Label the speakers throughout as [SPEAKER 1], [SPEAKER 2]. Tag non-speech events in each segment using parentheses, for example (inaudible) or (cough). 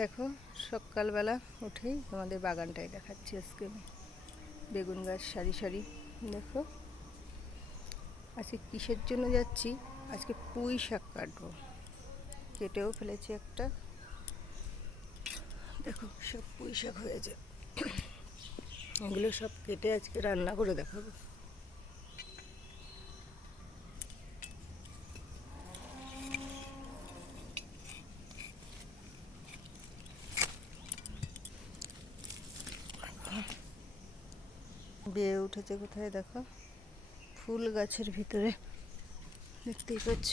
[SPEAKER 1] দেখো, সকালবেলা উঠেই তোমাদের বাগানটাই দেখাচ্ছি আজকে আমি। বেগুন গাছ, সারি সারি, দেখো। আজকে কিসের জন্য যাচ্ছি? আজকে পুঁই শাক কাটবো। কেটেও ফেলেছি একটা। দেখো, সব পুঁই শাক হয়েছে। এগুলো সব কেটে আজকে রান্না করে দেখাবো। বেয়ে উঠেছে কোথায় দেখো? ফুল গাছের ভিতরে। দেখতেই পাচ্ছ?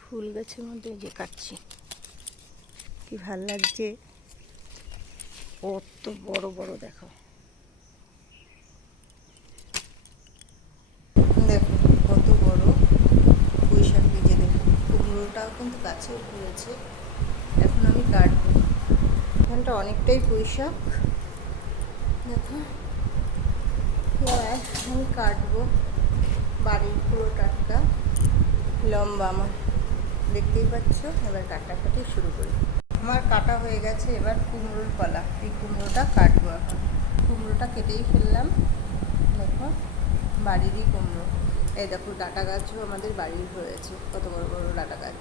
[SPEAKER 1] ফুল গাছের মধ্যে যে কাটছি। কি ভালো লাগছে? কত বড় বড় দেখো। দেখো, কত বড় পুঁই শাক নিজেদের কুমড়োটাও কিন্তু গাছে হয়েছে এখন আমি কাটবো। এখানটা অনেকটাই শাক দেখো। আমি কাটবো বাড়ির পুরো টাটকা, লম্বা আমার। দেখতেই পাচ্ছ? এবার কাটাকাটি শুরু করি। আমার কাটা হয়ে গেছে এবার কুমড়োর পালা। এই কুমড়োটা কাটবো এখন। কুমড়োটা কেটেই ফেললাম। দেখো, বাড়িরই কুমড়ো। এই দেখো, ডাটা গাছও আমাদের বাড়ির হয়েছে। কত বড় বড় ডাটা গাছ।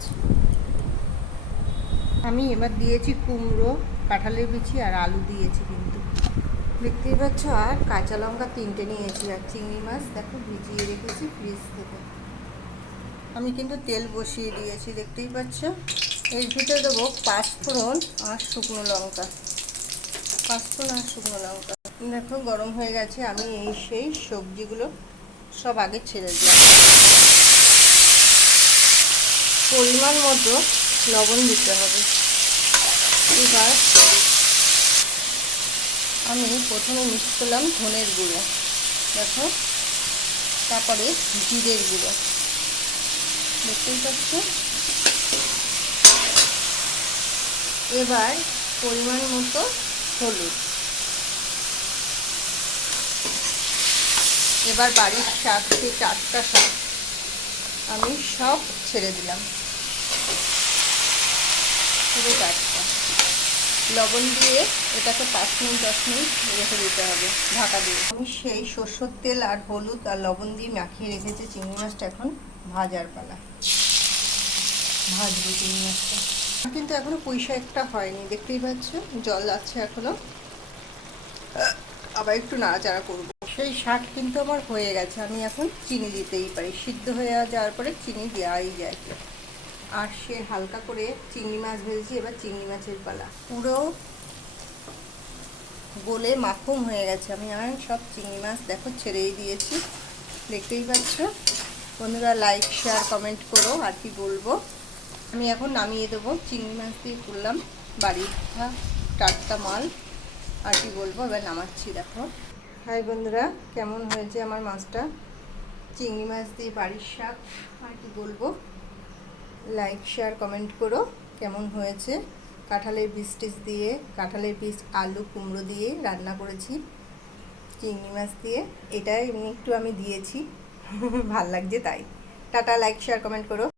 [SPEAKER 1] আমি এবার দিয়েছি কুমড়ো, কাঁঠালের বিচি আর আলু দিয়েছি কিন্তু। দেখতেই পাচ্ছ, আর কাঁচা লঙ্কা তিনটে নিয়েছি, আর চিংড়ি মাছ দেখো ভিজিয়ে রেখেছি ফ্রিজ থেকে। আমি কিন্তু তেল বসিয়ে দিয়েছি, দেখতেই পাচ্ছ। এর ভিতরে দেবো পাঁচফোড়ন আর শুকনো লঙ্কা। পাঁচফোড়ন আর শুকনো লঙ্কা। দেখো, গরম হয়ে গেছে, আমি এই সেই সবজিগুলো সব আগে ছেড়ে দিলাম পরিমাণ মতো লবণ দিতে হবে। এবার আমি প্রথমে মিক্স করলাম ধনের গুঁড়ো। দেখো, তারপরে জিরের গুঁড়ো। দেখতেই পাচ্ছ? এবার পরিমাণ মতো হলুদ। এবার বাড়ির শাক সেই টাটকা শাক আমি সব ছেড়ে দিলাম। পুরো টাটকা লবণ দিয়ে এটাকে পাঁচ মিনিট, দশ মিনিট রেখে দিতে হবে, ঢাকা দিয়ে। আমি সেই সর্ষের তেল আর হলুদ আর লবণ দিয়ে মাখিয়ে রেখেছি চিংড়ি মাছটা এখন ভাজার পালা। ভাজবো চিংড়ি মাছটা। কিন্তু এখনও পয়সা একটা হয়নি, দেখতেই পাচ্ছ? জল আছে এখনও। আবার একটু নাড়াচাড়া করব। সেই শাক কিন্তু আমার হয়ে গেছে, আমি এখন চিনি দিতেই পারি। সিদ্ধ হয়ে যাওয়ার পরে চিনি দেওয়াই যায়। আর সে হালকা করে চিংড়ি মাছ ভেজেছি, এবার চিংড়ি মাছের পালা। পুরো গলে মাখুম হয়ে গেছে। আমি আর সব চিংড়ি মাছ দেখো ছেড়েই দিয়েছি। দেখতেই পাচ্ছ? বন্ধুরা লাইক শেয়ার কমেন্ট করো, আর কি বলব? আমি এখন নামিয়ে দেবো। চিংড়ি মাছ দিয়ে করলাম বাড়ির টাটকা মাল। আর কি বলব? এবার নামাচ্ছি, দেখো। হাই বন্ধুরা, কেমন হয়েছে আমার মাছটা? চিংড়ি মাছ দিয়ে বাড়ির শাক, আর কি বলব? লাইক শেয়ার কমেন্ট করো কেমন হয়েছে। কাঁঠালের বীজ টিস দিয়ে, কাঁঠালের বীজ, আলু, কুমড়ো দিয়ে রান্না করেছি, চিংড়ি মাছ দিয়ে। এটা এমনি একটু আমি দিয়েছি। (laughs) ভালো লাগছে তাই। টাটা লাইক শেয়ার কমেন্ট করো।